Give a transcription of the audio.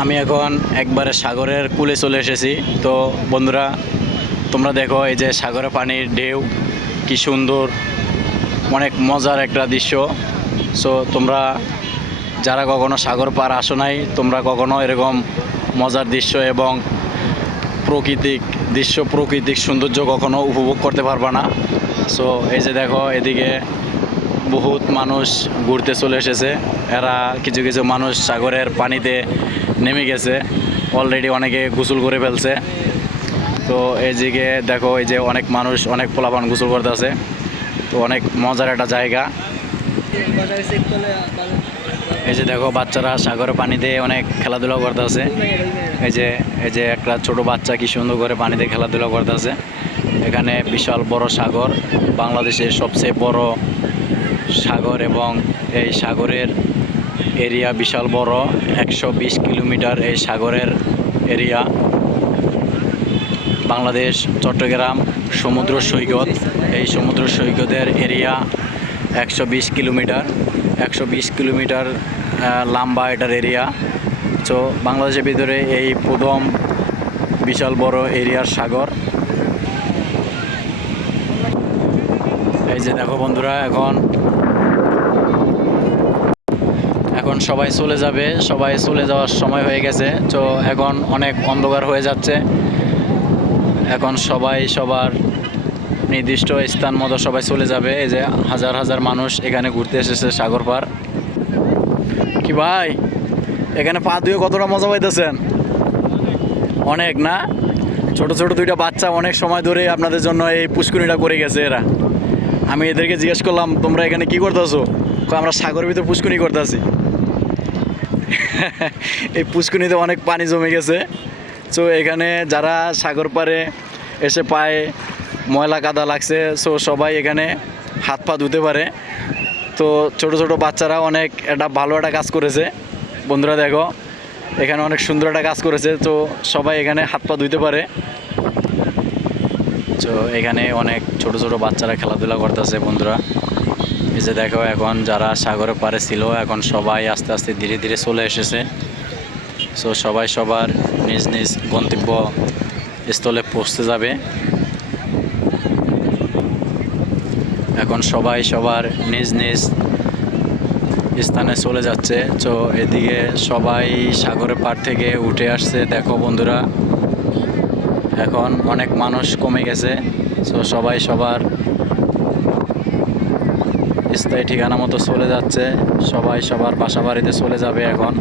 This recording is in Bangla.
আমি এখন একবারে সাগরের কূলে চলে এসেছি। তো বন্ধুরা, তোমরা দেখো এই যে সাগরের পানির ঢেউ, কি সুন্দর, অনেক মজার একটা দৃশ্য। সো তোমরা যারা কখনো সাগর পার আসো নাই, তোমরা কখনো এরকম মজার দৃশ্য এবং প্রাকৃতিক দৃশ্য, প্রাকৃতিক সৌন্দর্য কখনো উপভোগ করতে পারবা না। সো এই যে দেখো, এদিকে বহুত মানুষ ঘুরতে চলে এসেছে। এরা কিছু কিছু মানুষ সাগরের পানিতে নেমে গেছে। অলরেডি অনেকে গোসল করে ফেলছে। তো এইদিকে দেখো, এই যে অনেক মানুষ, অনেক পোলাপান গোসল করতে আছে। তো অনেক মজার একটা জায়গা। এই যে দেখো, বাচ্চারা সাগরের পানিতে অনেক খেলাধুলা করতে আছে। এই যে এই যে একটা ছোট বাচ্চা কি সুন্দর করে পানিতে খেলাধুলা করতে আছে। এখানে বিশাল বড় সাগর, বাংলাদেশের সবচেয়ে বড় সাগর এবং এই সাগরের এরিয়া বিশাল বড়, একশো বিশ কিলোমিটার এই সাগরের এরিয়া। বাংলাদেশ, চট্টগ্রাম, সমুদ্র সৈকত, এই সমুদ্র সৈকতের এরিয়া একশো বিশ কিলোমিটার। একশো বিশ কিলোমিটার লম্বা এটার এরিয়া। তো বাংলাদেশের ভিতরে এই প্রথম বিশাল বড় এরিয়ার সাগর। এই যে দেখো বন্ধুরা, এখন এখন সবাই চলে যাবে। সবাই চলে যাওয়ার সময় হয়ে গেছে। তো এখন অনেক অন্ধকার হয়ে যাচ্ছে। এখন সবাই সবার নির্দিষ্ট স্থান মতো সবাই চলে যাবে। এই যে হাজার হাজার মানুষ এখানে ঘুরতে এসেছে সাগর পার কি ভাই? এখানে পা ধুয়ে কতটা মজা পাইতেছেন? অনেক না? ছোট ছোট দুইটা বাচ্চা অনেক সময় ধরে আপনাদের জন্য এই পুষ্কুনিটা করে গেছে এরা। আমি এদেরকে জিজ্ঞেস করলাম, তোমরা এখানে কি করতেছো? আমরা সাগরের ভিতরে পুষ্কুনি করতেছি। এই পুষ্কুনিতে অনেক পানি জমে গেছে। তো এখানে যারা সাগর পাড়ে এসে পায়ে, ময়লা কাদা লাগছে সো সবাই এখানে হাত পা ধুতে পারে। তো ছোট ছোট বাচ্চারা অনেক একটা ভালো একটা কাজ করেছে। বন্ধুরা দেখো, এখানে অনেক সুন্দর একটা কাজ করেছে, তো সবাই এখানে হাত পা ধুতে পারে। তো এখানে অনেক ছোট ছোট বাচ্চারা খেলাধুলা করতেছে, বন্ধুরা। এই যে দেখো, এখন যারা সাগরের পারে ছিল, এখন সবাই আস্তে আস্তে ধীরে ধীরে চলে এসেছে। সো সবাই সবার নিজ নিজ গন্তব্য স্থলে পৌঁছতে যাবে। এখন সবাই সবার নিজ নিজ স্থানে চলে যাচ্ছে। তো এদিকে সবাই সাগরের পাড় থেকে উঠে আসছে। দেখো বন্ধুরা, এখন অনেক মানুষ কমে গেছে। তো সবাই সবার স্থায়ী ঠিকানা মতো চলে যাচ্ছে। সবাই সবার বাসা বাড়িতে চলে যাবে এখন।